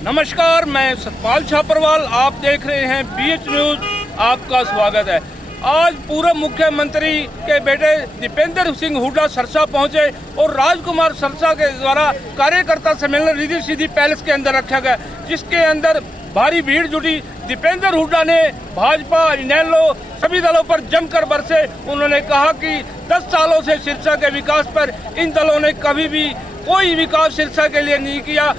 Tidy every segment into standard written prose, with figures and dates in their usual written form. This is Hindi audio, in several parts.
नमस्कार, मैं सतपाल छापरवाल, आप देख रहे हैं बीएच न्यूज। आपका स्वागत है। आज पूर्व मुख्यमंत्री के बेटे दीपेंद्र सिंह हुड्डा सरसा पहुंचे और राजकुमार सरसा के द्वारा कार्यकर्ता सम्मेलन रिद्धि सिद्धि पैलेस के अंदर रखा गया, जिसके अंदर भारी भीड़ जुटी। दीपेंद्र हुड्डा ने भाजपा, इनेलो सभी दलों पर जमकर बरसे। उन्होंने कहा कि 10 सालों से सिरसा के विकास पर इन दलों ने कभी भी कोई विकास सिरसा के लिए नहीं किया।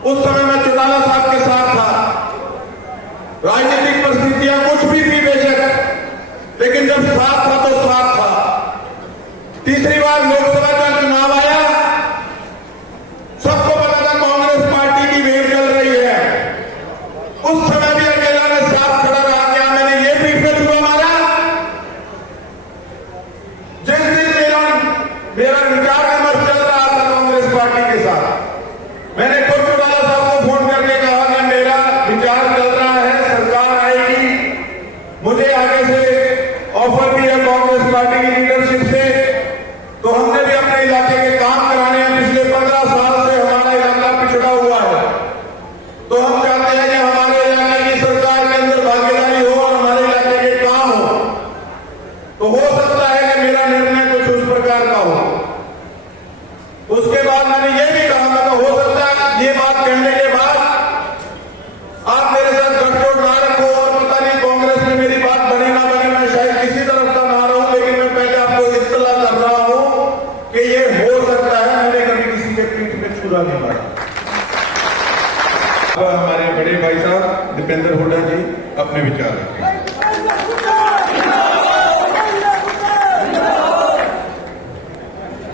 उस समय मैं चौटाला साहब के साथ था। राजनीतिक परिस्थितियां कुछ भी थी बेशक, लेकिन जब साथ था तो साथ था। तीसरी बार लोकसभा का चुनाव आया, सबको पता था कांग्रेस पार्टी की भीड़ चल रही है। उस समय भी अकेला ने साथ खड़ा रहा। क्या मैंने ये भी फेल मारा? जिस दिन मेरा विचार विमर्श चल रहा था कांग्रेस पार्टी के साथ, मैंने खुद चौटाला साहब को फोन करके कहा कि मेरा विचार चल रहा है, सरकार आएगी, मुझे आगे से ऑफर भी है कांग्रेस पार्टी की लीडरशिप से, तो हमने भी अपने इलाके के काम कराने हैं। पिछले 15 साल से हमारा इलाका पिछड़ा हुआ है, तो हम चाहते हैं कि हमारे इलाके की सरकार के अंदर भागीदारी हो और हमारे इलाके के काम हो। तो हो सकता है कि मेरा निर्णय कुछ उस प्रकार का हो। उसके बाद मैंने ये भी कहा, मैं तो हो सकता है ये बात कहने के बाद आप मेरे साथ गठजोड़ ना रखो और पता नहीं कांग्रेस में मेरी बात बनी ना बनी, मैं शायद किसी तरफ का ना रहूं, लेकिन मैं पहले आपको इत्तला कर रहा हूं कि ये हो सकता है। मैंने कभी किसी के पीठ में छुरा नहीं मारा। अब हमारे बड़े भाई साहब दीपेंद्र हुड्डा जी अपने विचार रखें।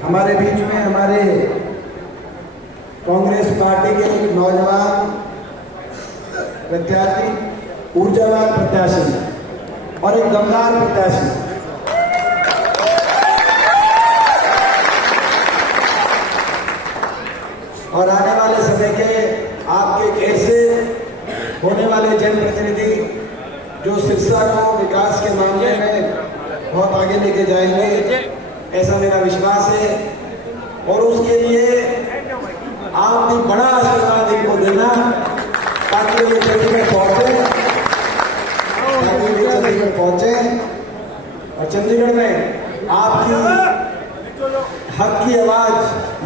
हमारे बीच में हमारे कांग्रेस पार्टी के एक नौजवान प्रत्याशी, ऊर्जावान प्रत्याशी और एक दमदार प्रत्याशी, और आने वाले समय के आपके घेर से होने वाले जनप्रतिनिधि जो सिरसा को विकास के मामले में बहुत आगे लेके जाएंगे, ऐसा मेरा विश्वास है। और उसके लिए आप भी बड़ा आशीर्वाद इनको देना ताकि ये चंडीगढ़ पहुंचे और चंडीगढ़ में आपकी हक की आवाज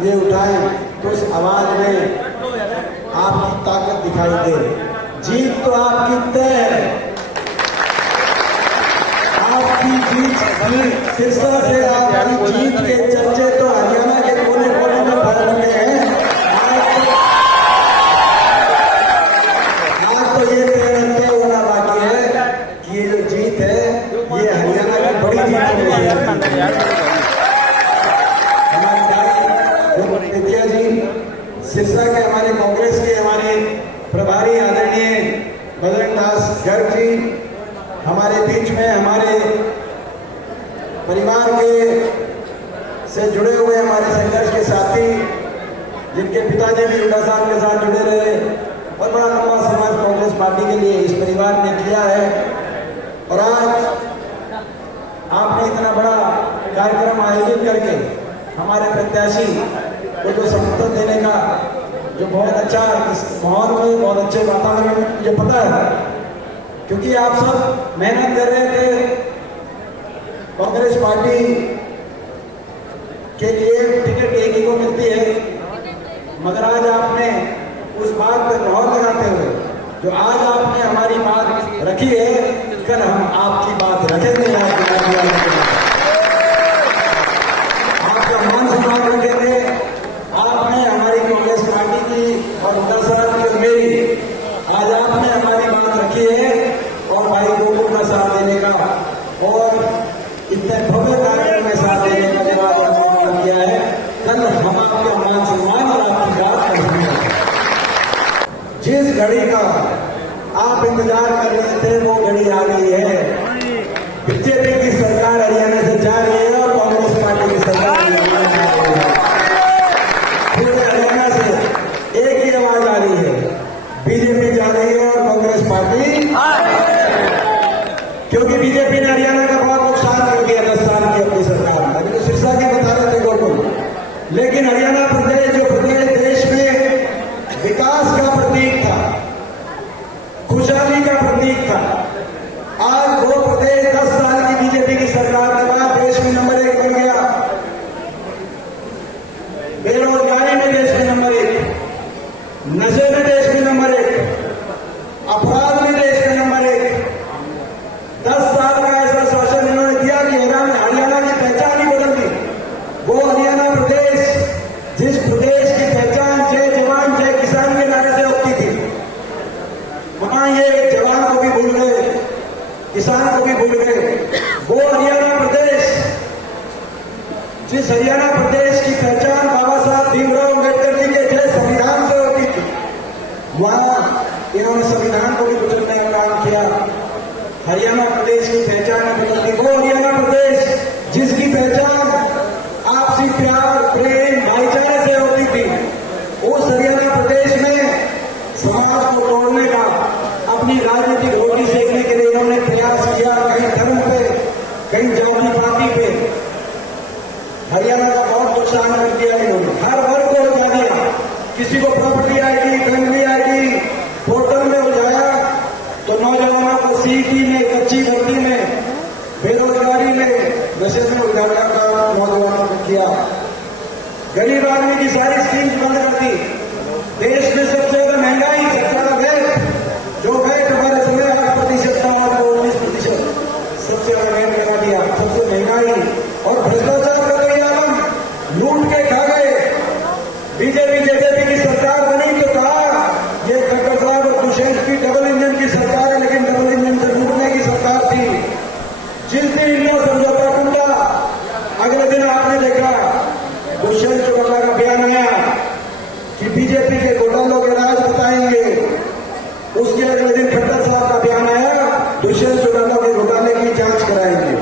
ये उठाएं, तो उस आवाज में आपकी ताकत दिखाई दे। जीत तो आपकी तय है, आपकी जीत सिरसा से आपकी जीत के चर्चे तो हरियाणा के कोने कोने में फैल रहे हैं। आज तो ये तय होना बाकी है कि ये जो जीत है ये हरियाणा की बड़ी जीत है। हमारे विद्या जी सिरसा के, हमारे कांग्रेस के हमारे प्रभारी आदरणीय बजरंग दास गर्ग जी हमारे बीच में, हमारे परिवार के से जुड़े हुए हमारे संघर्ष के साथी, जिनके पिताजी भी हुड्डा साहब के साथ जुड़े रहे और बड़ा लंबा समाज कांग्रेस पार्टी के लिए इस परिवार ने किया है। और आज आपने इतना बड़ा कार्यक्रम आयोजित करके हमारे प्रत्याशी को जो समर्थन देने का जो बहुत अच्छा इस माहौल में, बहुत अच्छे वातावरण में, मुझे पता है क्योंकि आप सब मेहनत कर रहे थे कांग्रेस पार्टी के लिए। टिकट एक ही को मिलती है, मगर आज आपने उस बात पर मोहर लगाते हुए जो आज आपने हमारी बात रखी है, कल हम आपकी बात रखेंगे, आपका मान सम्मान रखेंगे। आपने हमारी कांग्रेस पार्टी की और मेरी आज और इतने भव्य कार्यक्रम में साथ देने का जवाब आपने किया है। कल हम आपके मान सम्मान और आपकी बात करेंगे। जिस घड़ी का आप इंतजार कर रहे थे वो घड़ी आ गई है। बीजेपी की सरकार हरियाणा से जा रही है और कांग्रेस पार्टी की सरकार पूरे हरियाणा से एक ही आवाज आ रही है, बीजेपी जा रही है और कांग्रेस पार्टी, क्योंकि बीजेपी ने हरियाणा का बहुत नुकसान कर दिया 10 साल की अपनी सरकार में। अभी तो सिरसा की बता रहे थे गौतम, लेकिन हरियाणा प्रदेश जो प्रदेश देश में विकास का प्रतीक था, खुशहाली का प्रतीक था, आज वो प्रदेश 10 साल की बीजेपी की सरकार के बाद देश में नंबर 1 बन गया। बेरोजगारी में देश में नंबर 1, नशे में देश में नंबर 1, अपराध में देश में नंबर 1। 10 साल का ऐसा शासन इन्होंने दिया कि हरियाणा की पहचान ही बदल दी। वो हरियाणा प्रदेश जिस प्रदेश की पहचान जय जवान जय किसान के नारे से होती थी, वहां ये जवान को भी भूल गए, किसान को भी भूल गए। वो हरियाणा प्रदेश जिस हरियाणा प्रदेश की पहचान बाबा साहब भीमराव अम्बेडकर जी के जय संविधान से होती थी, वहां इन्होंने संविधान को भी बदलने का काम किया। हरियाणा प्रदेश की पहचान बदल दी। वो हरियाणा प्रदेश जिसकी पहचान आपसी प्यार प्रेम भाईचारे से होती थी, उस हरियाणा प्रदेश में समाज को तोड़ने का, अपनी राजनीतिक रोटी सेकने के लिए इन्होंने प्रयास किया। कहीं धर्म पे, कहीं जाति पाति पे हरियाणा का बहुत नुकसान कर दिया इन्होंने। हर वर्ग को उठा दिया, किसी को प्रॉपर्टी आएगी, फैमिली आएगी, पोर्टल में उठाया तो नौजवानों को सीखी में, कच्ची भर्ती में, बेरोजगारी में, नशे में उजागर का नौजवानों को किया। गरीब आदमी की सारी स्कीम्स बंद कर दी। देश में सबसे ज्यादा महंगाई, सबसे ज्यादा वैट, जो वैट हमारे समय 8% था और 19%, सबसे ज्यादा वैट लगा दिया। सबसे महंगाई और भ्रष्टाचार का कोई आलम, लूट के खा गए। बीजेपी की सरकार बनी तो कहा ये खट्टर साहब और दुष्यंत की डबल इंजन की सरकार है, लेकिन डबल इंजन से लूटने की सरकार थी। जिस दिन इनका समझौता टूटा, अगले दिन आपने देखा दुष्यंत चौटाला का बयान आया कि बीजेपी के घोटालों के राज बताएंगे। उसके अगले दिन खट्टर साहब का बयान आया, दुष्यंत चौटाला के घोटाले की जांच कराएंगे।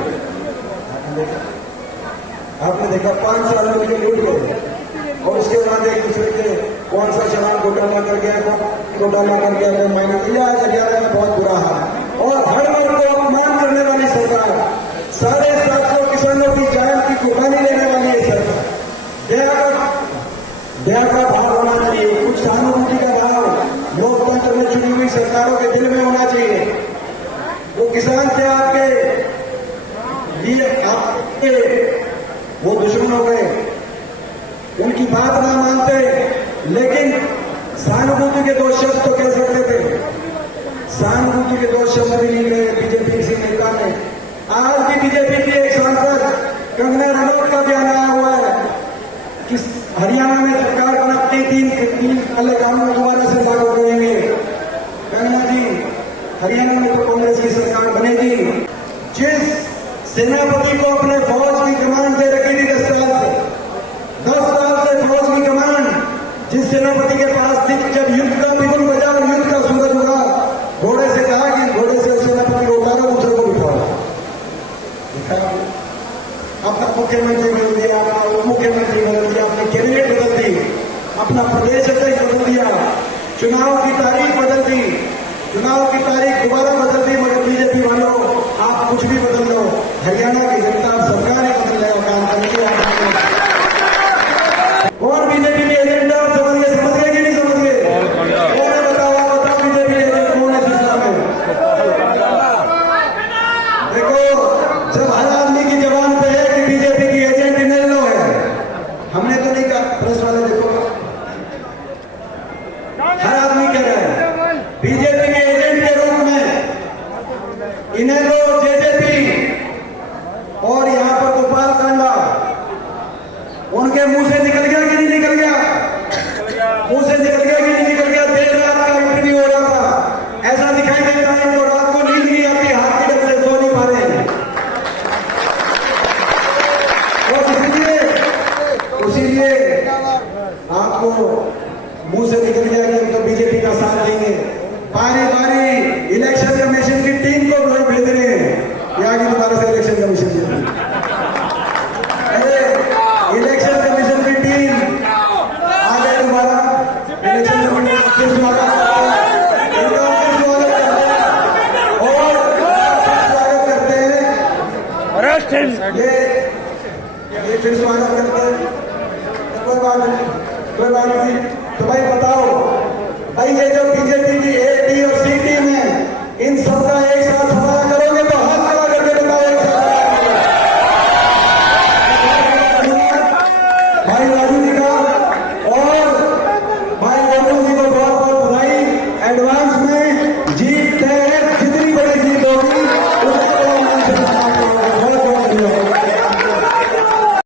आपने देखा 5 साल में उनके लूट गए और उसके बाद एक दूसरे के कौन सा शराब घोटाला कर गया, घोटाला कर गया, मैंने किया। हरियाणा में बहुत बुरा हाल और हर वर्ग को अपमान करने वाली सरकार, 750 किसानों की जान की कुर्बानी लेने वाली है सरकार। दया का भाव होना चाहिए, कुछ सहानुभूति का भाव लोकतंत्र में चुनी हुई सरकारों के दिल में होना चाहिए। वो किसान थे आपके लिए, आपके वो दुश्मन हो गए, उनकी बात ना मानते, लेकिन सहानुभूति के 2 शब्द तो कह सकते थे। सहानुभूति के 2 शब्द भी नहीं गए बीजेपी किसी नेता ने। आज भी बीजेपी की एक सांसद कंगना रनौत का बयान आया हुआ है कि हरियाणा में सरकार बनाती 3 वाले कानून दोबारा से लागू करेंगे। कंगना जी, हरियाणा में तो कांग्रेस की सरकार बनेगी। जिस सेनापति को अपने फौज की कमान दे रखी थी 10 साल से फौज की कमान, जिस सेनापति के पास थी, जब युद्ध का बिगुल बजा और युद्ध का सूरज उगा, घोड़े से कहा कि घोड़े से सेनापति को उतारो, दूसरे को उठाओ। अपना मुख्यमंत्री बदल दिया, अपना उप मुख्यमंत्री बदल दिया, अपनी कैबिनेट बदल दी, अपना प्रदेश अध्यक्ष बदल दिया, चुनाव की तारीख बदल दी, चुनाव की तारीख दोबारा बदल दी। मगर बीजेपी वालों, आप कुछ भी बदल लो, हरियाणा की जनता सरकार ही बदलने का काम करेगी। कौन बीजेपी के एजेंडा आप समझ गए कि नहीं समझ गए? कौन है बताओ बीजेपी एजेंट कौन है सिलसिला में? देखो, जब हर आदमी की जबान पे है कि बीजेपी की एजेंट इनेलो है, हमने तो नहीं कहा, प्रेस वाले देखो, हर आदमी कह रहा है बीजेपी के एजेंट के रूप में इनेलो, जेजेपी और यहां पर गोपाल कांडा, उनके मुंह से निकल गया कि नहीं निकल गया? मुंह से निकल गया कि नहीं निकल गया? देर रात का इंटरव्यू हो रहा था, ऐसा दिखाई देता है इनको रात को नींद नहीं आती, हाथ की डर से सो नहीं पा रहे हैं। बारी बारी इलेक्शन कमीशन